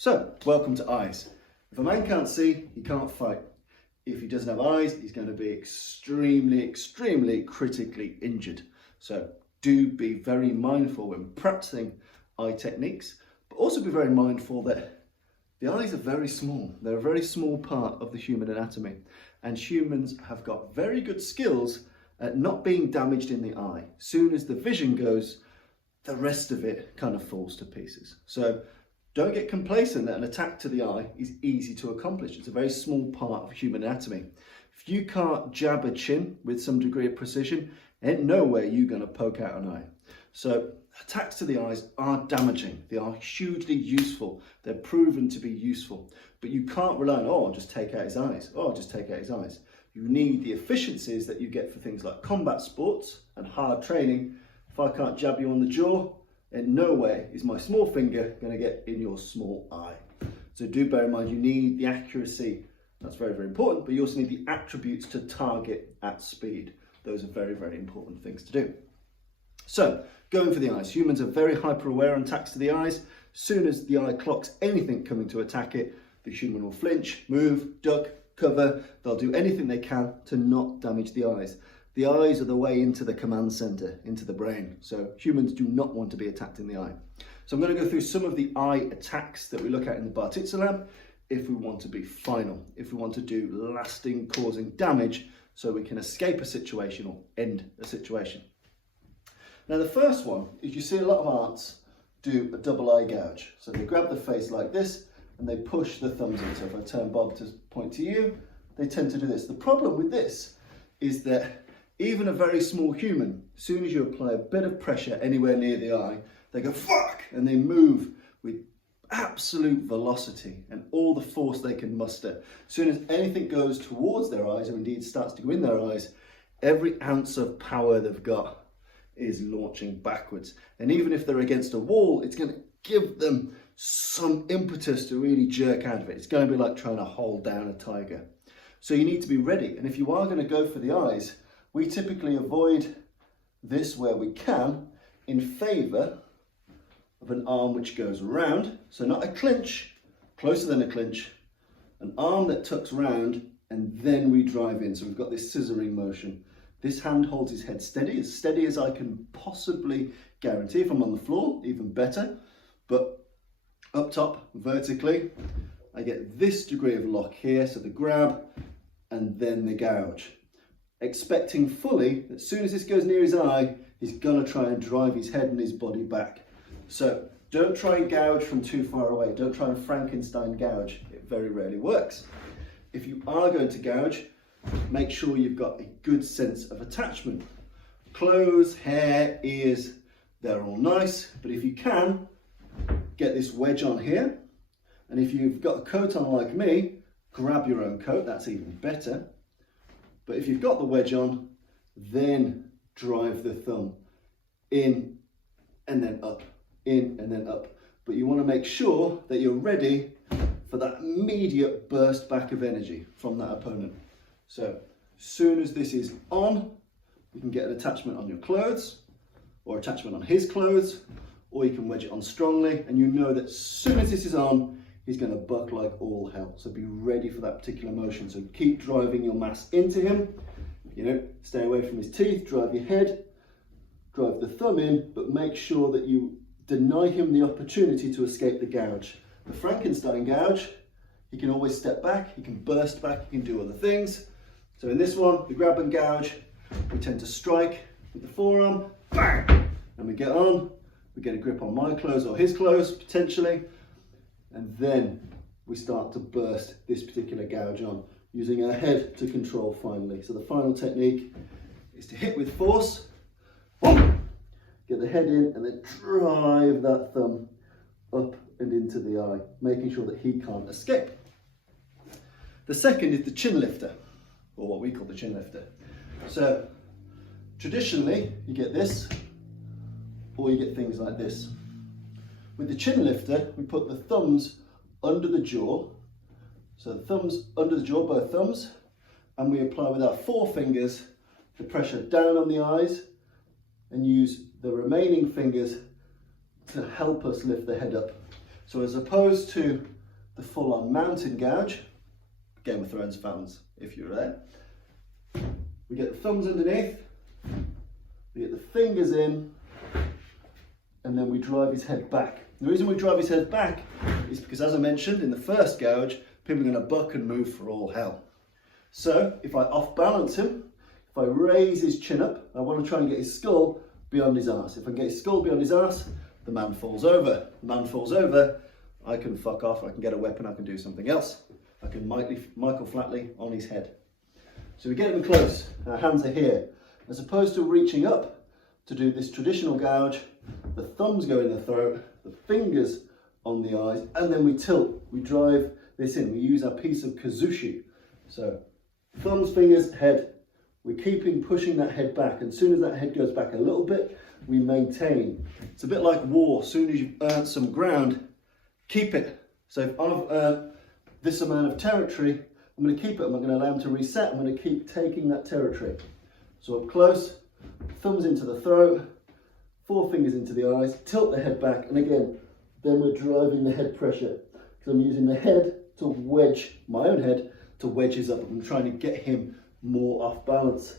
So, welcome to eyes. If a man can't see, he can't fight. If he doesn't have eyes, he's going to be extremely critically injured. So, do be very mindful when practicing eye techniques, but also be very mindful that the eyes are very small. They're a very small part of the human anatomy, and humans have got very good skills at not being damaged in the eye. Soon as the vision goes, the rest of it kind of falls to pieces. So don't get complacent that an attack to the eye is easy to accomplish. It's a very small part of human anatomy. If you can't jab a chin with some degree of precision, ain't no way you're going to poke out an eye. So attacks to the eyes are damaging. They are hugely useful. They're proven to be useful. But you can't rely on, oh, I'll just take out his eyes. Oh, I'll just take out his eyes. You need the efficiencies that you get for things like combat sports and hard training. If I can't jab you on the jaw, in no way is my small finger going to get in your small eye. So do bear in mind, you need the accuracy. That's very, very important, but you also need the attributes to target at speed. Those are very, very important things to do. So, going for the eyes. Humans are very hyper aware on attacks to the eyes. As soon as the eye clocks anything coming to attack it, the human will flinch, move, duck, cover. They'll do anything they can to not damage the eyes. The eyes are the way into the command center, into the brain. So humans do not want to be attacked in the eye. So I'm going to go through some of the eye attacks that we look at in the Bartitsu Lab if we want to be final, if we want to do lasting, causing damage so we can escape a situation or end a situation. Now the first one is you see a lot of arts do a double eye gouge. So they grab the face like this and they push the thumbs in. So if I turn Bob to point to you, they tend to do this. The problem with this is that even a very small human, as soon as you apply a bit of pressure anywhere near the eye, they go fuck, and they move with absolute velocity and all the force they can muster. As soon as anything goes towards their eyes, or indeed starts to go in their eyes, every ounce of power they've got is launching backwards. And even if they're against a wall, it's going to give them some impetus to really jerk out of it. It's going to be like trying to hold down a tiger. So you need to be ready. And if you are going to go for the eyes, we typically avoid this where we can in favour of an arm which goes round. So not a clinch, closer than a clinch, an arm that tucks round, and then we drive in. So we've got this scissoring motion. This hand holds his head steady as I can possibly guarantee. If I'm on the floor, even better. But up top, vertically, I get this degree of lock here. So the grab and then the gouge. Expecting fully that as soon as this goes near his eye, he's gonna try and drive his head and his body back. So don't try and gouge from too far away. Don't try and Frankenstein gouge. It very rarely works. If you are going to gouge, make sure you've got a good sense of attachment. Clothes, hair, ears, they're all nice, but if you can, get this wedge on here. And if you've got a coat on like me, grab your own coat, that's even better. But if you've got the wedge on, then drive the thumb in and then up, in and then up. But you want to make sure that you're ready for that immediate burst back of energy from that opponent. So as soon as this is on, you can get an attachment on your clothes or attachment on his clothes, or you can wedge it on strongly, and you know that as soon as this is on, he's going to buck like all hell. So be ready for that particular motion. So keep driving your mass into him. You know, stay away from his teeth, drive your head, drive the thumb in, but make sure that you deny him the opportunity to escape the gouge. The Frankenstein gouge, he can always step back, he can burst back, he can do other things. So in this one, the grab and gouge, we tend to strike with the forearm, bang, and we get on, we get a grip on my clothes or his clothes, potentially, and then we start to burst this particular gouge on, using our head to control finally. So the final technique is to hit with force, boom, get the head in, and then drive that thumb up and into the eye, making sure that he can't escape. The second is the chin lifter, or what we call the chin lifter. So traditionally, you get this, or you get things like this. With the chin lifter, we put the thumbs under the jaw. So the thumbs under the jaw, both thumbs, and we apply with our forefingers the pressure down on the eyes and use the remaining fingers to help us lift the head up. So as opposed to the full-on mountain gouge, Game of Thrones fans, if you're there, we get the thumbs underneath, we get the fingers in, and then we drive his head back. The reason we drive his head back is because, as I mentioned in the first gouge, people are going to buck and move for all hell. So if I off balance him, if I raise his chin up, I want to try and get his skull beyond his arse. If I can get his skull beyond his arse, the man falls over. The man falls over, I can fuck off, I can get a weapon, I can do something else. I can Michael Flatley on his head. So we get him close, our hands are here. As opposed to reaching up to do this traditional gouge, the thumbs go in the throat, the fingers on the eyes, and then we tilt, we drive this in. We use our piece of kazushi. So thumbs, fingers, head. We're pushing that head back, and as soon as that head goes back a little bit, we maintain. It's a bit like war. As soon as you've earned some ground, keep it. So if I've earned this amount of territory, I'm going to keep it. I'm not going to allow him to reset. I'm going to keep taking that territory. So up close, thumbs into the throat, 4 fingers into the eyes, tilt the head back, and again, then we're driving the head pressure, because I'm using the head to wedge, my own head, to wedge his up. I'm trying to get him more off balance.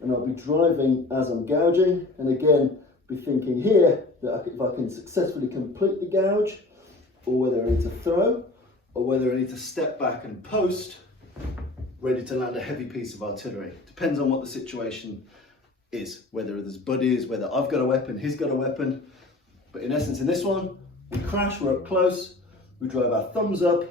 And I'll be driving as I'm gouging, and again, be thinking here that if I can successfully complete the gouge, or whether I need to throw, or whether I need to step back and post, ready to land a heavy piece of artillery. Depends on what the situation is, whether there's buddies, whether I've got a weapon, he's got a weapon. But in essence, in this one, we crash, we're up close, we drive our thumbs up,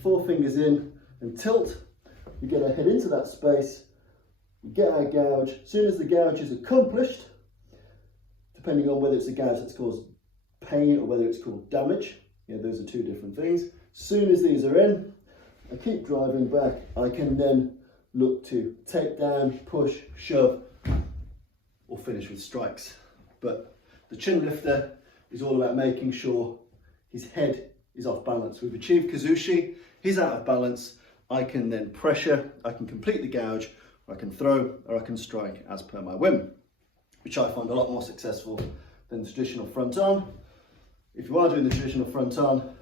4 fingers in, and tilt. We get our head into that space, we get our gouge. As soon as the gouge is accomplished, depending on whether it's a gouge that's caused pain or whether it's called damage, those are 2 different things. As soon as these are in, I keep driving back. I can then look to take down, push, shove, or finish with strikes. But the chin lifter is all about making sure his head is off balance. We've achieved kazushi, he's out of balance. I can then pressure, I can complete the gouge, or I can throw, or I can strike as per my whim, which I find a lot more successful than the traditional front on. If you are doing the traditional front on,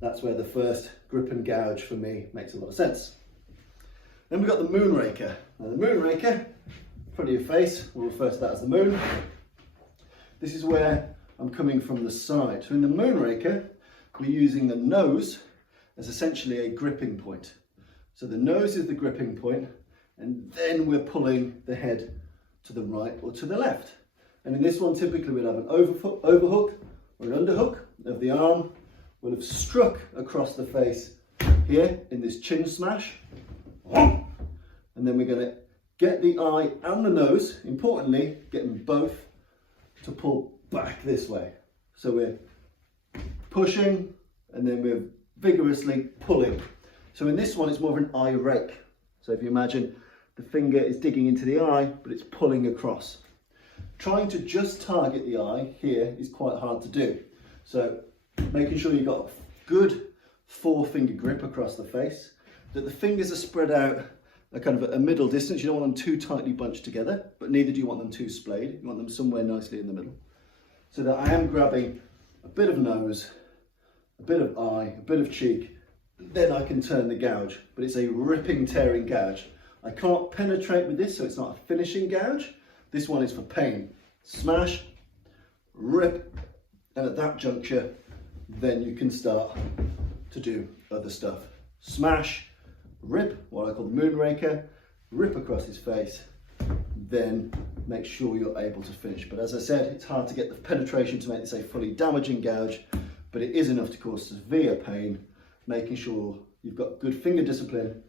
that's where the first grip and gouge for me makes a lot of sense. Then we've got the Moonraker. Now the Moonraker, in front of your face, we'll refer to that as the moon. This is where I'm coming from the side. So in the Moonraker, we're using the nose as essentially a gripping point. So the nose is the gripping point, and then we're pulling the head to the right or to the left. And in this one, typically we'll have an overhook or an underhook of the arm. We'll have struck across the face here in this chin smash. And then we're going to get the eye and the nose, importantly, get them both to pull back this way. So we're pushing and then we're vigorously pulling. So in this one, it's more of an eye rake. So if you imagine the finger is digging into the eye, but it's pulling across. Trying to just target the eye here is quite hard to do. So making sure you've got a good 4-finger grip across the face, that the fingers are spread out a kind of a middle distance. You don't want them too tightly bunched together, but neither do you want them too splayed. You want them somewhere nicely in the middle. So that I am grabbing a bit of nose, a bit of eye, a bit of cheek, then I can turn the gouge, but it's a ripping, tearing gouge. I can't penetrate with this, so it's not a finishing gouge. This one is for pain. Smash, rip, and at that juncture, then you can start to do other stuff. Smash, rip, what I call the Moonraker, rip across his face, then make sure you're able to finish. But as I said, it's hard to get the penetration to make this a fully damaging gouge, but it is enough to cause severe pain, making sure you've got good finger discipline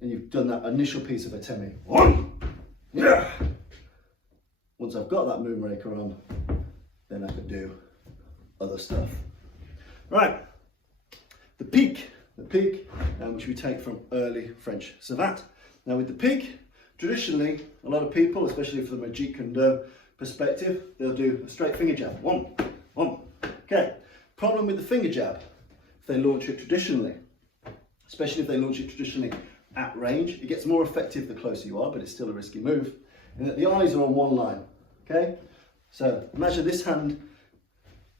and you've done that initial piece of atemi. Yeah. Once I've got that Moonraker on, then I can do other stuff. Right, the pique, which we take from early French savate. Now with the pique, traditionally, a lot of people, especially from a Jeet Kune Do perspective, they'll do a straight finger jab. One. Okay, problem with the finger jab, if they launch it traditionally, especially if they launch it traditionally at range, it gets more effective the closer you are, but it's still a risky move, and that the eyes are on one line, okay? So imagine this hand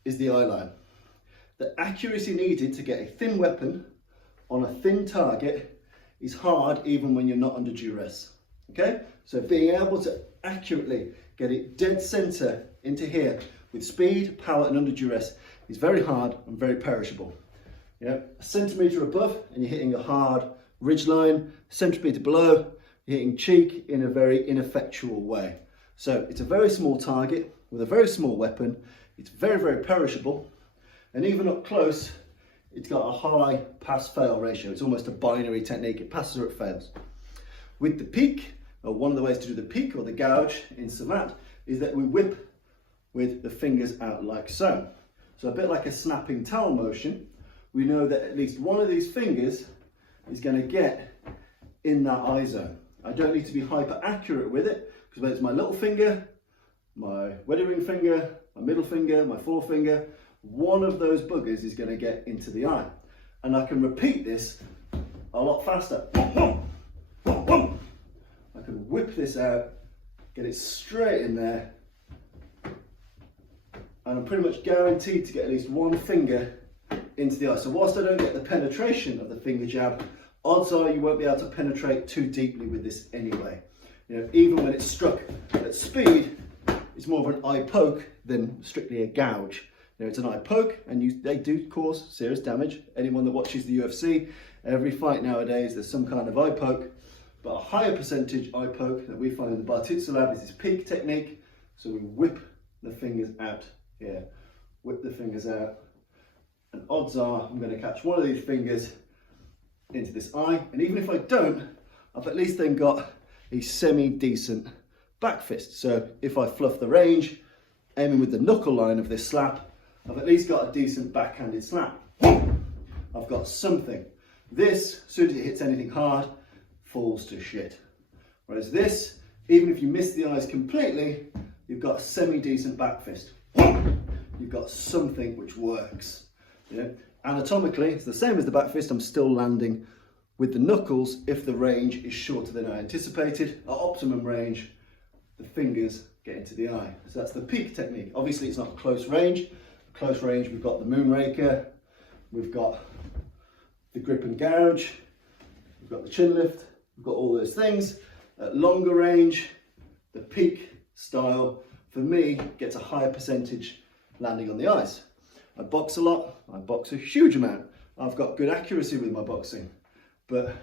is the eye line. the accuracy needed to get a thin weapon on a thin target is hard even when you're not under duress. Okay, so being able to accurately get it dead center into here with speed, power and under duress is very hard and very perishable. You know, a centimetre above and you're hitting a hard ridge line, a centimetre below you're hitting cheek in a very ineffectual way. So it's a very small target with a very small weapon. It's very, very perishable, and even up close it's got a high pass-fail ratio. It's almost a binary technique. It passes or it fails. With the peak, or one of the ways to do the peak or the gouge in Savate is that we whip with the fingers out like so. So a bit like a snapping towel motion, we know that at least one of these fingers is going to get in that eye zone. I don't need to be hyper accurate with it, because whether it's my little finger, my wedding ring finger, my middle finger, my forefinger, one of those buggers is going to get into the eye. And I can repeat this a lot faster. I can whip this out, get it straight in there, and I'm pretty much guaranteed to get at least one finger into the eye. So whilst I don't get the penetration of the finger jab, odds are you won't be able to penetrate too deeply with this anyway. You know, even when it's struck at speed, it's more of an eye poke than strictly a gouge. You know, it's an eye poke, and they do cause serious damage. Anyone that watches the UFC, every fight nowadays, there's some kind of eye poke. But a higher percentage eye poke that we find in the Bartitsu Lab is this peak technique. So we whip the fingers out here, whip the fingers out, and odds are I'm going to catch one of these fingers into this eye. And even if I don't, I've at least then got a semi-decent back fist. So if I fluff the range, aiming with the knuckle line of this slap, I've at least got a decent backhanded slap. I've got something. This, as soon as it hits anything hard, falls to shit. Whereas this, even if you miss the eyes completely, you've got a semi-decent back fist. You've got something which works. You know? Anatomically, it's the same as the back fist. I'm still landing with the knuckles if the range is shorter than I anticipated. At optimum range, the fingers get into the eye. So that's the peak technique. Obviously, it's not close range. Close range, we've got the Moonraker, we've got the grip and gouge, we've got the chin lift, we've got all those things. At longer range, the peak style, for me, gets a higher percentage landing on the eyes. I box a lot, I box a huge amount. I've got good accuracy with my boxing. But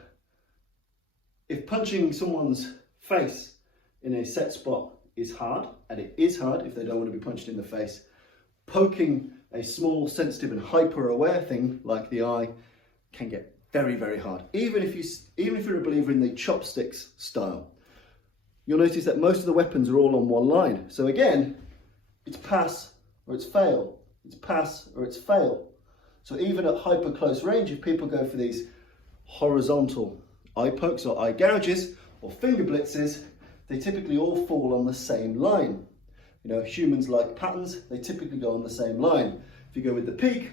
if punching someone's face in a set spot is hard, and it is hard if they don't want to be punched in the face, poking a small, sensitive and hyper-aware thing like the eye can get very, very hard. Even if you're a believer in the chopsticks style, you'll notice that most of the weapons are all on one line. So again, it's pass or it's fail. It's pass or it's fail. So even at hyper close range, if people go for these horizontal eye pokes or eye gouges or finger blitzes, they typically all fall on the same line. You know, humans like patterns, they typically go on the same line. If you go with the peak,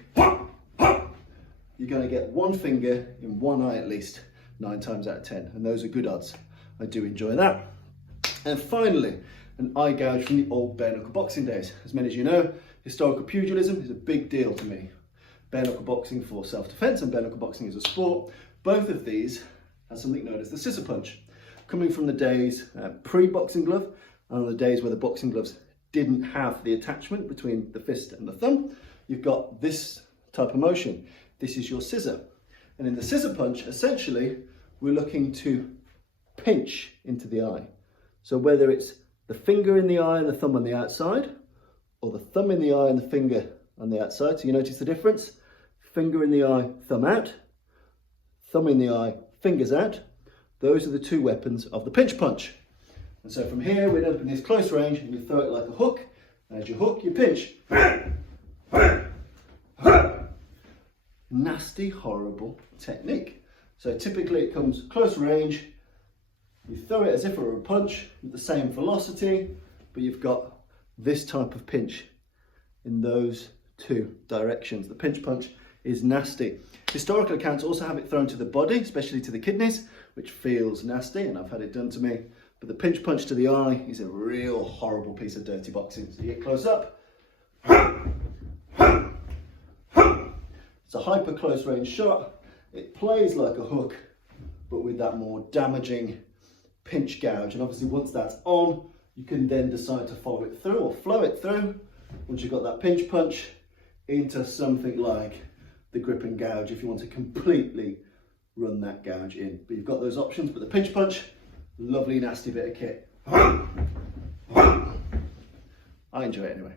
you're going to get one finger in one eye at least, 9 times out of 10. And those are good odds. I do enjoy that. And finally, an eye gouge from the old bare knuckle boxing days. As many as you know, historical pugilism is a big deal to me. Bare knuckle boxing for self-defense and bare knuckle boxing as a sport. Both of these have something known as the scissor punch. Coming from the days pre-boxing glove and the days where the boxing gloves didn't have the attachment between the fist and the thumb, you've got this type of motion. This is your scissor. And in the scissor punch, essentially, we're looking to pinch into the eye. So whether it's the finger in the eye and the thumb on the outside, or the thumb in the eye and the finger on the outside. So you notice the difference? Finger in the eye, thumb out. Thumb in the eye, fingers out. Those are the two weapons of the pinch punch. And so from here, we'd open this close range and you throw it like a hook. And as you hook, you pinch. Nasty, horrible technique. So typically it comes close range. You throw it as if it were a punch with the same velocity, but you've got this type of pinch in those two directions. The pinch punch is nasty. Historical accounts also have it thrown to the body, especially to the kidneys, which feels nasty, and I've had it done to me. But the pinch punch to the eye is a real horrible piece of dirty boxing. So you get close up, It's a hyper close range shot. It plays like a hook, but with that more damaging pinch gouge. And obviously once that's on, you can then decide to follow it through or flow it through, once you've got that pinch punch, into something like the grip and gouge if you want to completely run that gouge in. But you've got those options, but the pinch punch, lovely nasty bit of kit. I enjoy it anyway.